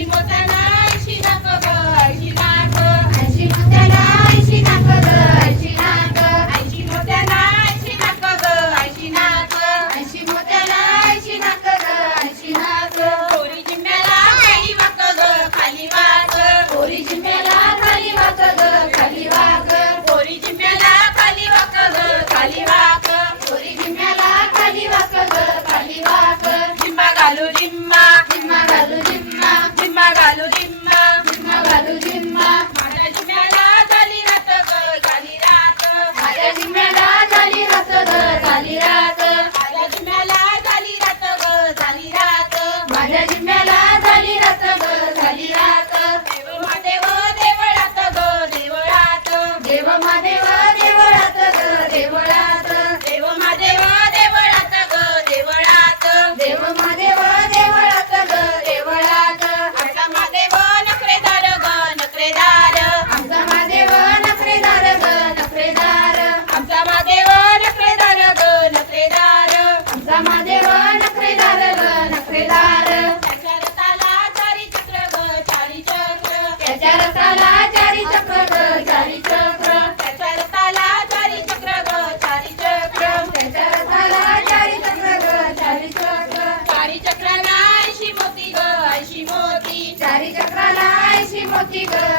Shimotana. Moti